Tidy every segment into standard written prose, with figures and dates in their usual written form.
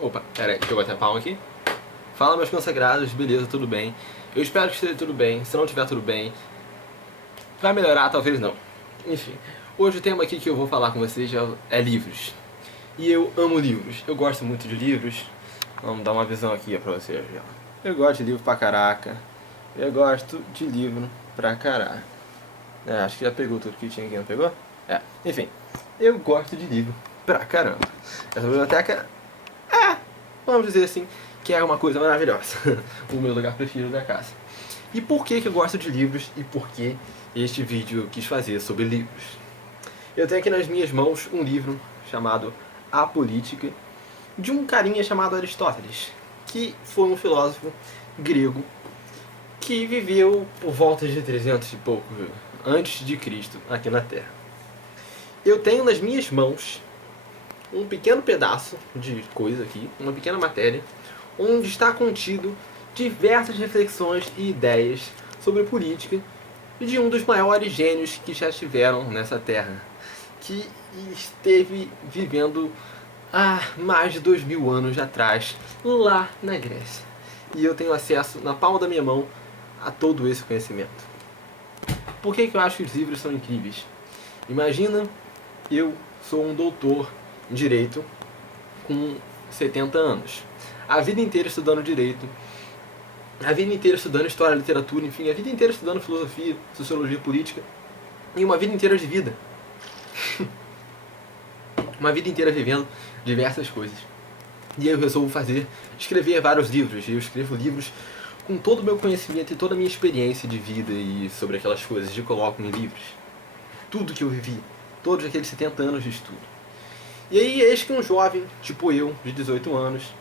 Opa, pera aí, deixa eu bater a palma aqui. Fala, meus consagrados, beleza, tudo bem? Eu espero que esteja tudo bem. Se não estiver tudo bem, vai melhorar, talvez não. Enfim, hoje o tema aqui que eu vou falar com vocês é livros. E eu amo livros, eu gosto muito de livros. Vamos dar uma visão aqui pra vocês. Eu gosto de livro pra caraca. Eu gosto de livro pra caraca. Acho que já pegou tudo que tinha aqui, não pegou? Enfim, eu gosto de livro pra caramba. Essa biblioteca, vamos dizer assim, que é uma coisa maravilhosa. O meu lugar preferido da casa. E por que eu gosto de livros e por que este vídeo eu quis fazer sobre livros? Eu tenho aqui nas minhas mãos um livro chamado A Política, de um carinha chamado Aristóteles, que foi um filósofo grego que viveu por volta de 300 e pouco antes de Cristo aqui na Terra. Eu tenho nas minhas mãos um pequeno pedaço de coisa aqui, uma pequena matéria, onde está contido diversas reflexões e ideias sobre política de um dos maiores gênios que já estiveram nessa terra, que esteve vivendo há mais de 2000 anos atrás, lá na Grécia. E eu tenho acesso na palma da minha mão a todo esse conhecimento. Por que eu acho que os livros são incríveis? Imagina, eu sou um doutor em Direito com 70 anos. A vida inteira estudando Direito, a vida inteira estudando História, Literatura, enfim, a vida inteira estudando Filosofia, Sociologia, Política, e uma vida inteira de vida. Uma vida inteira vivendo diversas coisas. E eu resolvo escrever vários livros. E eu escrevo livros com todo o meu conhecimento e toda a minha experiência de vida e sobre aquelas coisas, e coloco em livros. Tudo que eu vivi, todos aqueles 70 anos de estudo. E aí eis que um jovem, tipo eu, de 18 anos,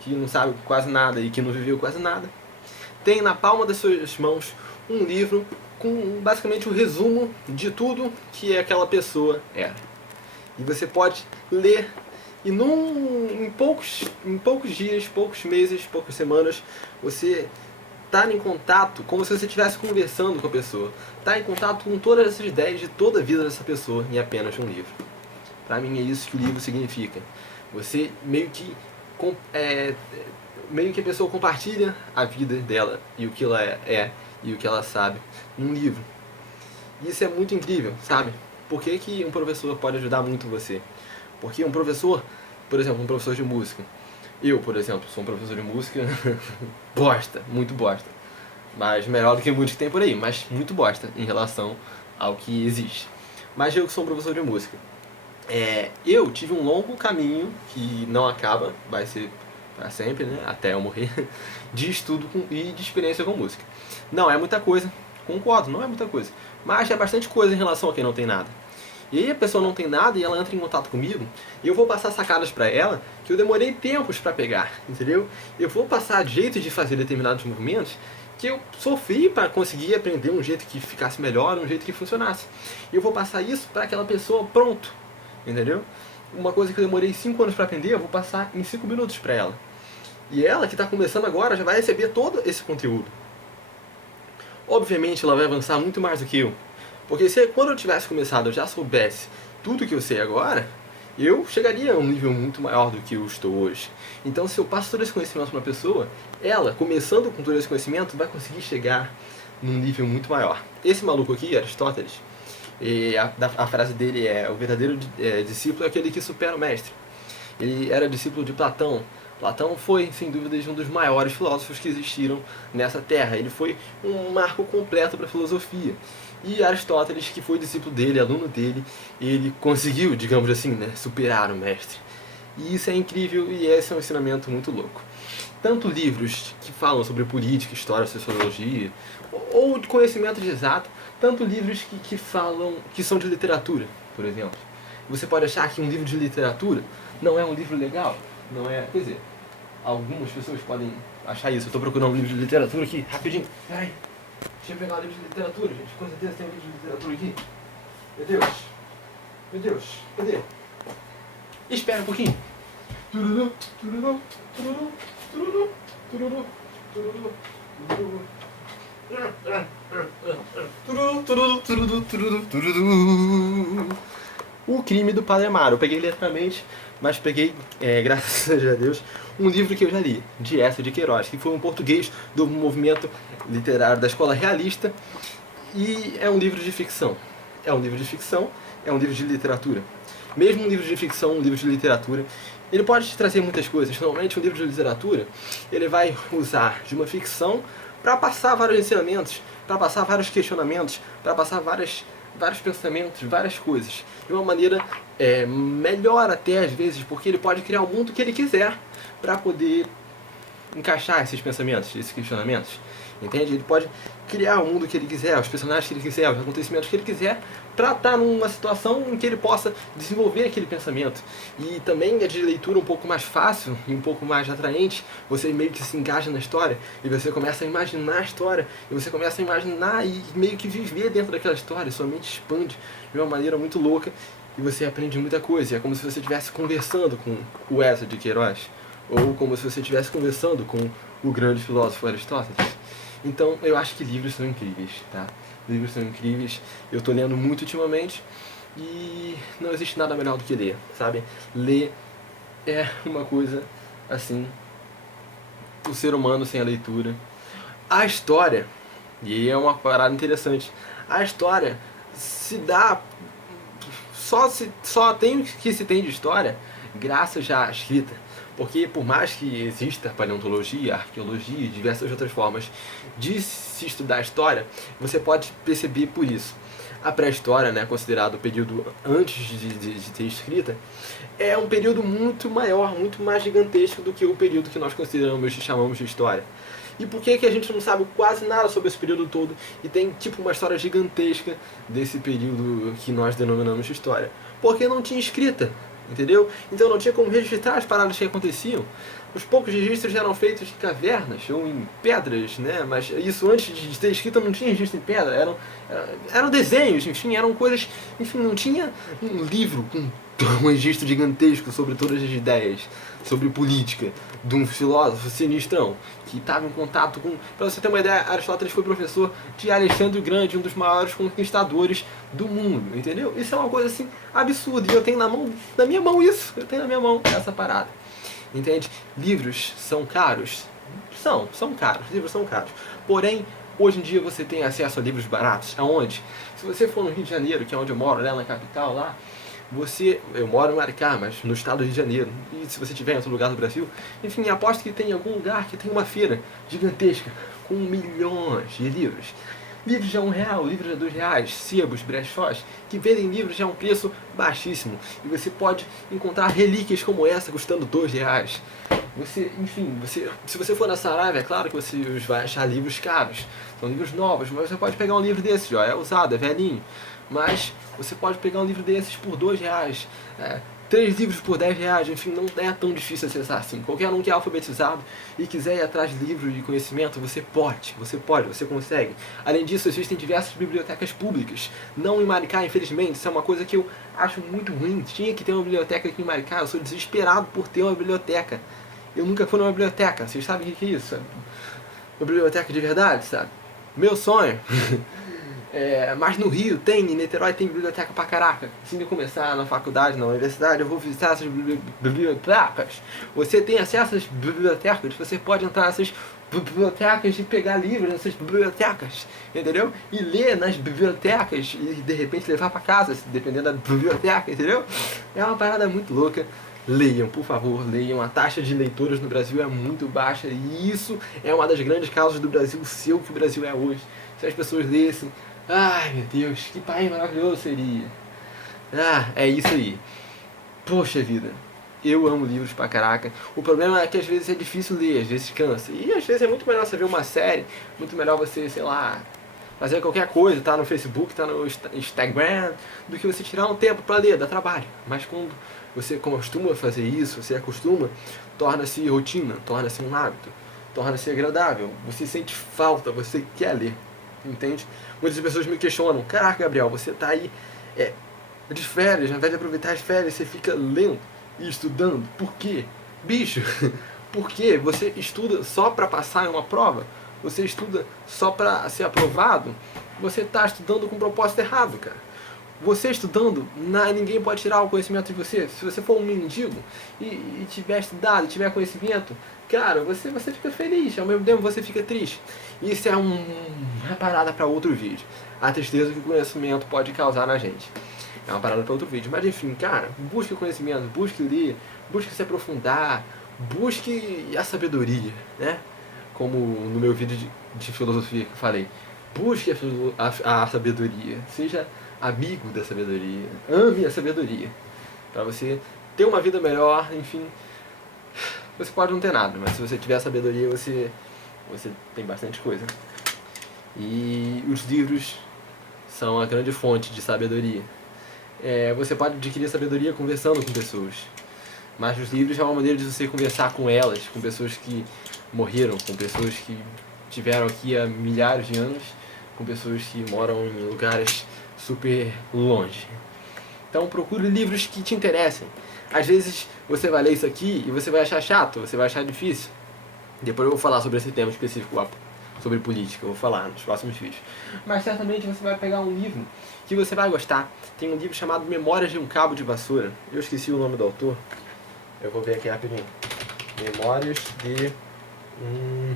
que não sabe quase nada e que não viveu quase nada, tem na palma das suas mãos um livro com basicamente o resumo de tudo que aquela pessoa era. E você pode ler e em poucos dias, poucos meses, poucas semanas, você está em contato, como se você estivesse conversando com a pessoa. Está em contato com todas essas ideias de toda a vida dessa pessoa em apenas um livro. Para mim é isso que o livro significa. Você meio que a pessoa compartilha a vida dela e o que ela é e o que ela sabe num livro. E isso é muito incrível, sabe? Por que um professor pode ajudar muito você? Porque um professor, por exemplo, um professor de música. Eu, por exemplo, sou um professor de música bosta, muito bosta. Mas melhor do que muitos que tem por aí, mas muito bosta em relação ao que existe. Mas eu que sou um professor de música. Eu tive um longo caminho que não acaba, vai ser para sempre, né, até eu morrer, de estudo e de experiência com música. Não é muita coisa, concordo, não é muita coisa, mas é bastante coisa em relação a quem não tem nada. E aí a pessoa não tem nada e ela entra em contato comigo, e eu vou passar sacadas para ela que eu demorei tempos para pegar, entendeu? Eu vou passar jeitos de fazer determinados movimentos que eu sofri para conseguir aprender um jeito que ficasse melhor, um jeito que funcionasse. E eu vou passar isso para aquela pessoa pronto, entendeu? Uma coisa que eu demorei 5 anos para aprender, eu vou passar em 5 minutos para ela. E ela que está começando agora já vai receber todo esse conteúdo. Obviamente ela vai avançar muito mais do que eu. Porque se quando eu tivesse começado eu já soubesse tudo que eu sei agora, eu chegaria a um nível muito maior do que eu estou hoje. Então se eu passo todo esse conhecimento para uma pessoa, ela, começando com todo esse conhecimento, vai conseguir chegar num nível muito maior. Esse maluco aqui, Aristóteles, a frase dele é: o verdadeiro discípulo é aquele que supera o mestre. Ele era discípulo de Platão. Platão foi, sem dúvidas, um dos maiores filósofos que existiram nessa terra. Ele foi um marco completo para a filosofia. E Aristóteles, que foi discípulo dele, aluno dele, ele conseguiu, digamos assim, né, superar o mestre. E isso é incrível e esse é um ensinamento muito louco. Tanto livros que falam sobre política, história, sociologia, ou de conhecimento de exato, tanto livros que são de literatura, por exemplo. Você pode achar que um livro de literatura não é um livro legal, não é... Quer dizer, algumas pessoas podem achar isso. Eu estou procurando um livro de literatura aqui, rapidinho. Peraí, deixa eu pegar um livro de literatura, gente. Com certeza tem um livro de literatura aqui. Meu Deus, cadê? Espera um pouquinho. Tururu, tururu, tururu, tururu, tururu, tururu, tururu. Tururu, tururu, tururu, tururu, tururu. O Crime do Padre Amaro. Eu peguei literalmente, mas peguei, graças a Deus, um livro que eu já li, de Eça de Queiroz, que foi um português do movimento literário da escola realista, e é um livro de ficção. É um livro de ficção, é um livro de literatura. Mesmo um livro de ficção, um livro de literatura, ele pode te trazer muitas coisas. Normalmente um livro de literatura, ele vai usar de uma ficção para passar vários ensinamentos, para passar vários questionamentos, para passar vários pensamentos, várias coisas. De uma maneira melhor até às vezes, porque ele pode criar o mundo que ele quiser para poder encaixar esses pensamentos, esses questionamentos. Entende? Ele pode criar o mundo que ele quiser, os personagens que ele quiser, os acontecimentos que ele quiser, para estar numa situação em que ele possa desenvolver aquele pensamento. E também é de leitura um pouco mais fácil e um pouco mais atraente. Você meio que se engaja na história e você começa a imaginar a história, e você começa a imaginar e meio que viver dentro daquela história. Sua mente expande de uma maneira muito louca e você aprende muita coisa. É como se você estivesse conversando com o Eça de Queiroz, ou como se você estivesse conversando com o grande filósofo Aristóteles. Então, eu acho que livros são incríveis, tá? Livros são incríveis. Eu tô lendo muito ultimamente e não existe nada melhor do que ler, sabe? Ler é uma coisa, assim, o ser humano sem a leitura. A história, e é uma parada interessante, a história se dá, só tem o que se tem de história graças à escrita. Porque por mais que exista paleontologia, arqueologia e diversas outras formas de se estudar a história, você pode perceber por isso. A pré-história, né, considerado o período antes de ter escrita, é um período muito maior, muito mais gigantesco do que o período que nós consideramos e chamamos de história. E por que a gente não sabe quase nada sobre esse período todo e tem tipo uma história gigantesca desse período que nós denominamos de história? Porque não tinha escrita. Entendeu? Então não tinha como registrar as paradas que aconteciam. Os poucos registros eram feitos em cavernas ou em pedras, né? Mas isso antes de ter escrita não tinha registro em pedra, eram desenhos, enfim, eram coisas, enfim, não tinha um livro com um registro gigantesco sobre todas as ideias, sobre política, de um filósofo sinistrão, que estava em contato com... Para você ter uma ideia, Aristóteles foi professor de Alexandre o Grande, um dos maiores conquistadores do mundo, entendeu? Isso é uma coisa assim absurda, e eu tenho na minha mão isso, eu tenho na minha mão essa parada, entende? Livros são caros? São caros, livros são caros, porém, hoje em dia você tem acesso a livros baratos, aonde? Se você for no Rio de Janeiro, que é onde eu moro, lá na capital, lá, eu moro em Maricá, mas no estado do Rio de Janeiro, e se você estiver em outro lugar do Brasil, enfim, aposto que tem algum lugar que tem uma feira gigantesca com milhões de livros. Livros de R$1, livros de R$2, sebos, brechós, que vendem livros a um preço baixíssimo. E você pode encontrar relíquias como essa custando R$2. Se você for na Saraiva, é claro que você vai achar livros caros. São livros novos, mas você pode pegar um livro desses, ó, é usado, é velhinho. Mas você pode pegar um livro desses por R$2, 3 livros por R$10, enfim, não é tão difícil acessar assim. Qualquer um que é alfabetizado e quiser ir atrás de livros de conhecimento, você consegue. Além disso, existem diversas bibliotecas públicas. Não em Maricá, infelizmente, isso é uma coisa que eu acho muito ruim. Tinha que ter uma biblioteca aqui em Maricá, eu sou desesperado por ter uma biblioteca. Eu nunca fui numa biblioteca, vocês sabem o que é isso? Uma biblioteca de verdade, sabe? Meu sonho. Mas no Rio em Niterói tem biblioteca pra caraca. Se eu começar na faculdade, na universidade, eu vou visitar essas bibliotecas. Você tem acesso às bibliotecas, você pode entrar nessas bibliotecas e pegar livros nessas bibliotecas, entendeu? E ler nas bibliotecas e de repente levar pra casa, dependendo da biblioteca, entendeu? É uma parada muito louca. Leiam, por favor, leiam. A taxa de leitores no Brasil é muito baixa e isso é uma das grandes causas do Brasil ser o que o Brasil é hoje. Se as pessoas lessem, ai meu Deus, que país maravilhoso seria. É isso aí. Poxa vida, eu amo livros pra caraca. O problema é que às vezes é difícil ler, às vezes cansa. E às vezes é muito melhor você ver uma série, muito melhor você, sei lá, fazer qualquer coisa, tá no Facebook, tá no Instagram, do que você tirar um tempo pra ler, dá trabalho. Mas quando você costuma fazer isso, você acostuma, torna-se rotina, torna-se um hábito, torna-se agradável. Você sente falta, você quer ler, entende? Muitas pessoas me questionam, caraca Gabriel, você tá aí de férias, ao invés de aproveitar as férias, você fica lendo e estudando. Por quê? Bicho, por quê? Você estuda só pra passar em uma prova? Você estuda só pra ser aprovado? Você tá estudando com um propósito errado, cara. Você estudando, ninguém pode tirar o conhecimento de você. Se você for um mendigo e tiver estudado, tiver conhecimento, cara, você fica feliz, ao mesmo tempo você fica triste. Isso é uma parada para outro vídeo. A tristeza que o conhecimento pode causar na gente. É uma parada para outro vídeo. Mas enfim, cara, busque o conhecimento, busque ler, busque se aprofundar, busque a sabedoria, né? Como no meu vídeo de filosofia que eu falei. Busque a sabedoria, seja amigo da sabedoria, ame a sabedoria, para você ter uma vida melhor. Enfim, você pode não ter nada, mas se você tiver a sabedoria, você tem bastante coisa. E os livros são a grande fonte de sabedoria. Você pode adquirir sabedoria conversando com pessoas, mas os livros é uma maneira de você conversar com elas, com pessoas que morreram, com pessoas que tiveram aqui há milhares de anos, com pessoas que moram em lugares super longe. Então procure livros que te interessem. Às vezes você vai ler isso aqui e você vai achar chato, você vai achar difícil. Depois eu vou falar sobre esse tema específico, sobre política, eu vou falar nos próximos vídeos. Mas certamente você vai pegar um livro que você vai gostar. Tem um livro chamado Memórias de um Cabo de Vassoura. Eu esqueci o nome do autor. Eu vou ver aqui rapidinho. Memórias de um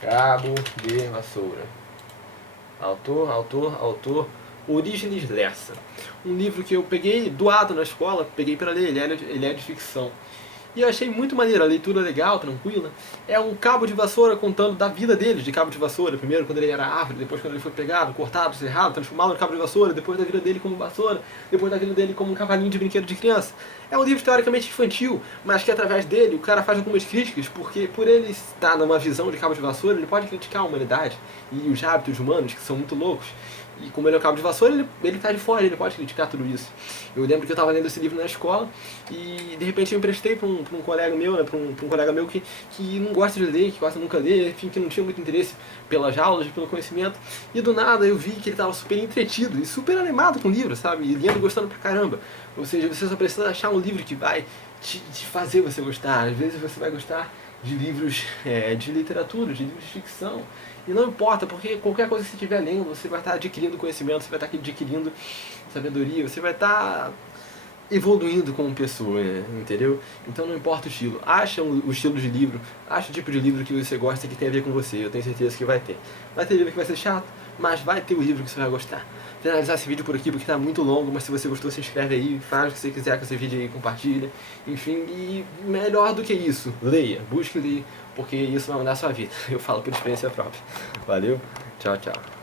Cabo de Vassoura. Autor, Origens Lessa. Um livro que eu peguei doado na escola, peguei para ler, ele é de ficção. E eu achei muito maneiro, a leitura legal, tranquila. É um cabo de vassoura contando da vida dele de cabo de vassoura. Primeiro quando ele era árvore, depois quando ele foi pegado, cortado, serrado, transformado no cabo de vassoura, depois da vida dele como vassoura, depois da vida dele como um cavalinho de brinquedo de criança. É um livro teoricamente infantil, mas que através dele o cara faz algumas críticas, porque por ele estar numa visão de cabo de vassoura, ele pode criticar a humanidade e os hábitos humanos, que são muito loucos. E como ele é um cabo de vassoura, ele tá de fora, ele pode criticar tudo isso. Eu lembro que eu estava lendo esse livro na escola e de repente eu emprestei para um colega meu, né, para um colega meu que não gosta de ler, que quase nunca lê, enfim, que não tinha muito interesse pelas aulas, pelo conhecimento. E do nada eu vi que ele estava super entretido e super animado com o livro, sabe? E lendo, gostando pra caramba. Ou seja, você só precisa achar um livro que vai te fazer você gostar. Às vezes você vai gostar de livros de literatura, de livros de ficção. E não importa, porque qualquer coisa que você estiver lendo, você vai estar adquirindo conhecimento, você vai estar adquirindo sabedoria, você vai estar evoluindo como pessoa, entendeu? Então não importa o estilo. Acha o estilo de livro, acha o tipo de livro que você gosta que tem a ver com você. Eu tenho certeza que vai ter. Vai ter livro que vai ser chato, mas vai ter o livro que você vai gostar. Vou finalizar esse vídeo por aqui porque está muito longo, mas se você gostou, se inscreve aí, faz o que você quiser com esse vídeo aí, compartilha. Enfim, e melhor do que isso, leia, busque ler, porque isso vai mudar a sua vida. Eu falo por experiência própria. Valeu, tchau, tchau.